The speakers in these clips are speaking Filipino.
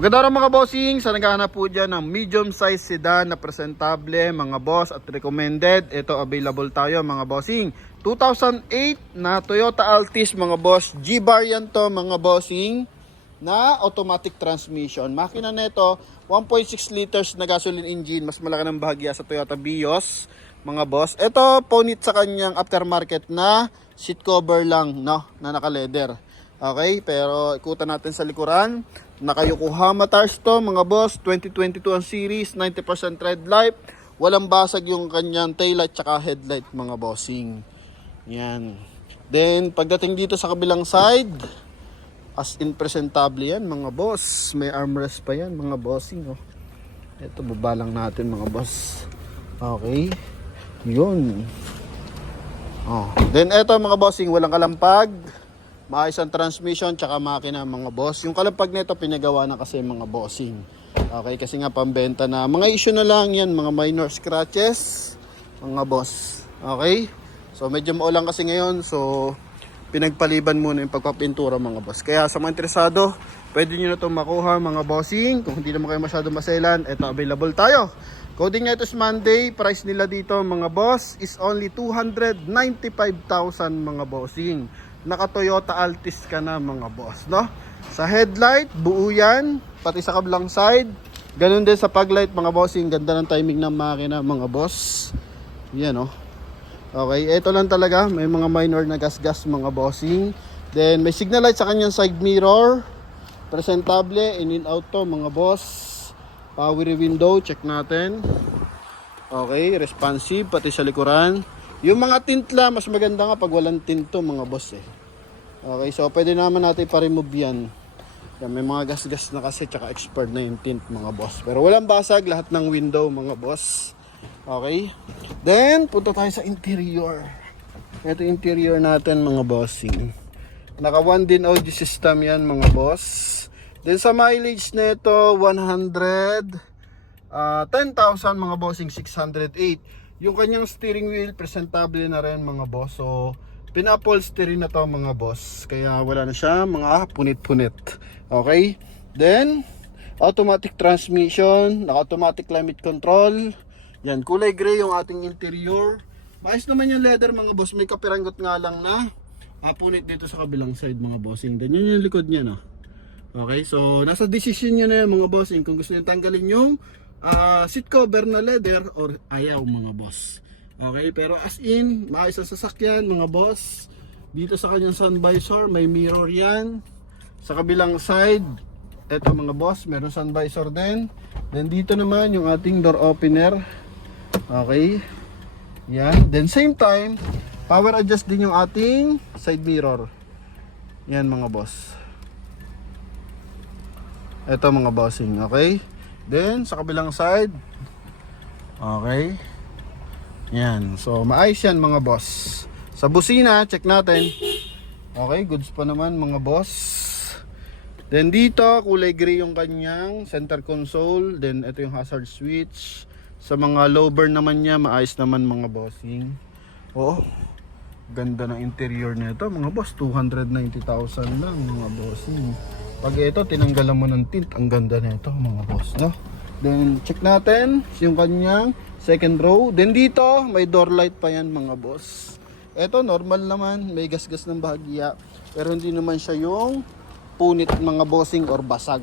Magandang araw mga bossing, sa naghahanap po dyan ng medium size sedan na presentable mga boss at recommended. Ito available tayo mga bossing. 2008 na Toyota Altis mga boss, G-Variant to mga bossing na automatic transmission. Makina nito 1.6 liters na gasoline engine, mas malaki ng bahagya sa Toyota Vios mga boss. Ito punit sa kanyang aftermarket na seat cover lang, no, na naka-leather. Okay, pero ikutan natin sa likuran. Naka Yokohama tires to mga boss, 2022 ang series, 90% red light. Walang basag yung kanyang taillight tsaka headlight mga bossing. Yan. Then pagdating dito sa kabilang side, as in presentable yan mga boss. May armrest pa yan mga bossing. Oh. Ito baba lang natin mga boss. Okay. Yun. Oh. Then ito mga bossing, walang kalampag. Maayos ang transmission tsaka makina mga boss. Yung kalampag nito pinagawa na kasi mga bossing. Okay, kasi nga pambenta na. Mga issue na lang yan, mga minor scratches mga boss. Okay? So medyo maulan kasi ngayon, so pinagpaliban muna yung pagpapintura mga boss. Kaya sa mga interesado, pwede nyo na itong makuha mga bossing. Kung hindi naman kayo masyado maselan, ito available tayo. Coding nyo ito is Monday. Price nila dito mga boss is only 295,000 mga bossing. Naka Toyota Altis ka na mga boss, no? Sa headlight, buo yan, pati sa kablang side. Ganun din sa paglight mga bossing. Ganda ng timing ng makina mga boss. Yan, no? Okay, ito lang talaga. May mga minor na gas-gas mga bossing. Then may signal light sa kanyang side mirror. Presentable, in and out to mga boss. Power window, check natin. Okay, responsive pati sa likuran. Yung mga tint lang, mas maganda nga pag walang tint to mga boss eh. Okay, so pwede naman natin pa-remove yan. Yan, may mga gas-gas na kasi, tsaka expired na yung tint mga boss. Pero walang basag, lahat ng window mga boss. Okay, then punta tayo sa interior. Ito interior natin mga bossing. Naka 1 din audio system yan mga boss. Then sa mileage na ito, 10,000 mga bossing, 608. Yung kanyang steering wheel, presentable na rin mga boss. So, pina-upholstery na to mga boss. Kaya wala na siya, mga punit-punit. Okay? Then, automatic transmission, naka-automatic climate control. Yan, kulay gray yung ating interior. Maayos naman yung leather mga boss. May kapiranggot nga lang na punit dito sa kabilang side mga bossing. Then, yun yung likod niya, no? Okay, so, nasa decision nyo na yan mga bossing. Kung gusto nyo tanggalin yung seat cover na leather or ayaw mga boss. Okay, pero as in maayos ang sasakyan mga boss. Dito sa kanyang sun visor may mirror yan. Sa kabilang side, eto mga boss, meron sun visor din. Then dito naman yung ating door opener. Okay, yan. Then same time, power adjust din yung ating side mirror. Yan mga boss. Eto mga bossing. Okay, then sa kabilang side, okay, yan. So maayos yan mga boss. Sa busina, check natin. Okay, goods pa naman mga boss. Then dito, kulay gray yung kanyang center console. Then ito yung hazard switch. Sa mga low burn naman niya, maayos naman mga bossing. Oh, ganda ng interior nito mga boss. 290,000 lang mga bossing. Pag ito, tinanggalan mo ng tint, ang ganda nito mga boss, no? Then, check natin yung kanyang second row. Then dito, may door light pa yan mga boss. Ito, normal naman, may gas-gas ng bahagya. Pero hindi naman siya yung punit mga bossing or basag.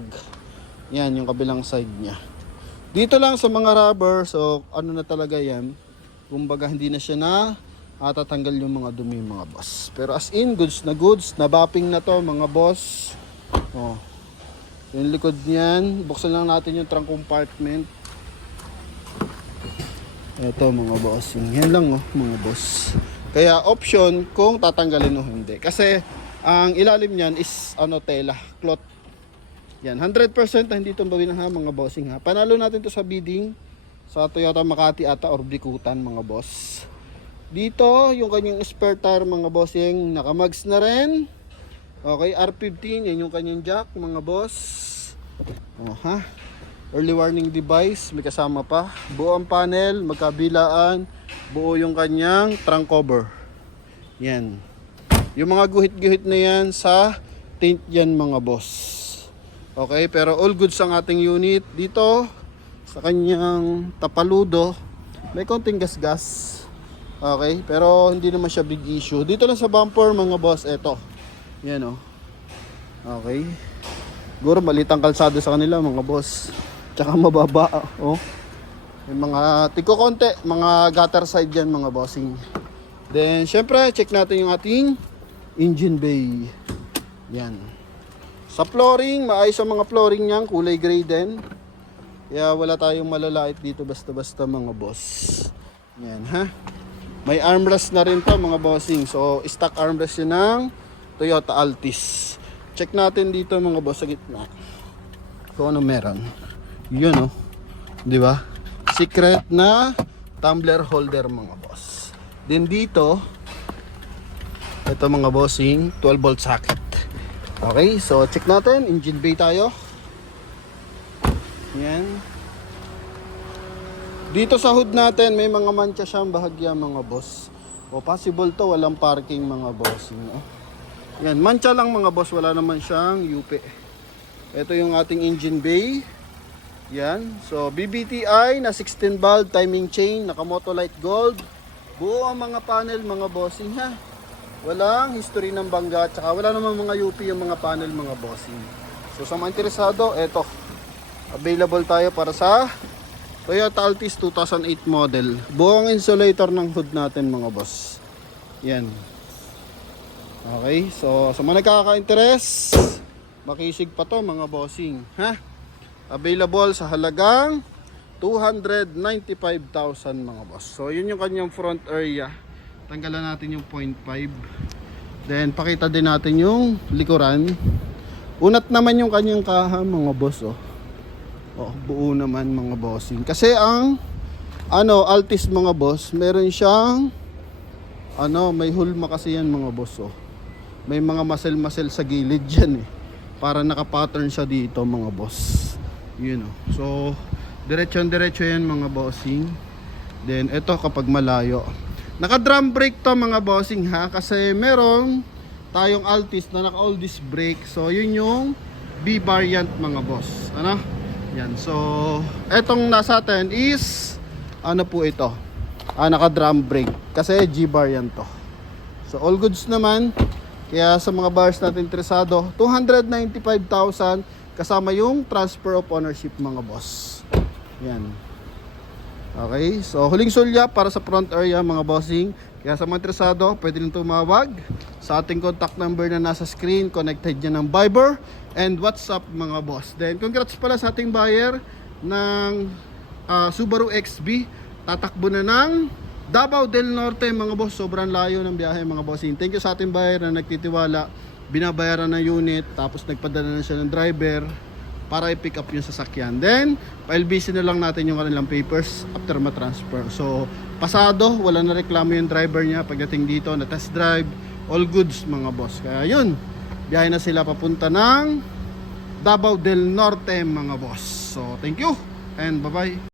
Yan, yung kabilang side niya. Dito lang sa mga rubber, so ano na talaga yan. Kumbaga, hindi na siya na tatanggal yung mga dumi mga boss. Pero as in, goods, nabapping na to mga boss. Oh, yung likod niyan, buksan lang natin yung trunk compartment. Ito mga boss, yan lang oh mga boss. Kaya option kung tatanggalin o hindi. Kasi ang ilalim niyan is tela, cloth. Yan, 100% na hindi tumbawin ha mga bossing ha. Panalo natin to sa bidding sa Toyota Makati ata or Bikutan mga boss. Dito yung kanyang spare tire mga bossing, naka-mags na rin. Okay, R15, yan yung kanyang jack mga boss. Early warning device, may kasama pa. Buo ang panel, magkabilaan. Buo yung kanyang trunk cover. Yan. Yung mga guhit-guhit na yan sa tint yan mga boss. Okay, pero all goods ang ating unit. Dito, sa kanyang tapaludo, may konting gas-gas. Okay, pero hindi naman siya big issue. Dito lang sa bumper mga boss, eto. Yan oh. Okay. Siguro malitang kalsado sa kanila mga boss. Tsaka mababa oh. May mga tiko konti, mga gutter side yan mga bossing. Then syempre, check natin yung ating engine bay. Yan. Sa flooring, maayos ang mga flooring niyan, kulay gray din. Kaya wala tayong malalait dito basta-basta mga boss. Yan ha. May armrest na rin to mga bossing. So stock armrest yun ng Toyota Altis. Check natin dito mga boss sa gitna. Kung ano meron. Yun oh. Di ba? Secret na tumbler holder mga boss. Then dito, ito mga bossing, 12 volt socket. Okay, so check natin, engine bay tayo. Yan. Dito sa hood natin, may mga mancha siyang bahagya mga boss. O possible to, walang parking mga bossing. No? Yan, mancha lang mga boss, wala naman siyang UP. Ito yung ating engine bay. Yan, so BBTI na 16 valve timing chain, naka Motolite gold. Buo ang mga panel mga bossing ha. Walang history ng bangga, tsaka wala namang mga UP yung mga panel mga bossing. So sa mga interesado, eto. Available tayo para sa Toyota Altis 2008 model. Buong insulator ng hood natin mga boss. Yan. Okay, so sa mga nagkaka-interest, makisig pa to mga bossing, ha? Available sa halagang 295,000 mga boss. So yun yung kanyang front area. Tanggalan natin yung 0.5. Then pakita din natin yung likuran. Unat naman yung kanyang kaha mga boss oh. Oh, buo naman mga bossing. Kasi ang Altis mga boss, meron siyang may hulma kasi yan mga boss oh. May mga masel-masel sa gilid dyan eh. Para naka-pattern siya dito mga boss. Yun oh. So diretso yan mga bossing. Then ito kapag malayo. Naka drum brake to mga bossing ha. Kasi merong tayong Altis na naka all disc brake. So yun yung B variant mga boss. Ano? Yan. So etong nasa atin is po ito. Naka drum brake. Kasi G variant to. So all goods naman. Kaya sa mga buyers natin interesado, 295,000 kasama yung transfer of ownership mga boss. Yan. Okay, so huling sulya para sa front area mga bossing. Kaya sa mga interesado, pwede nyo tumawag sa ating contact number na nasa screen. Connected dyan ng Viber and WhatsApp mga boss. Then congrats pala sa ating buyer ng Subaru XB. Tatakbo na ng Davao del Norte mga boss. Sobrang layo ng biyahe mga bossing. Thank you sa ating buyer na nagtitiwala. Binabayaran ng unit, tapos nagpadala na siya ng driver para i-pick up yung sasakyan. Then, pa-LBC na lang natin yung kanilang papers after ma-transfer. So, pasado, wala na reklamo yung driver niya pagdating dito na test drive, all goods mga boss. Kaya yun, biyahe na sila papunta ng Davao del Norte mga boss. So, thank you and bye-bye.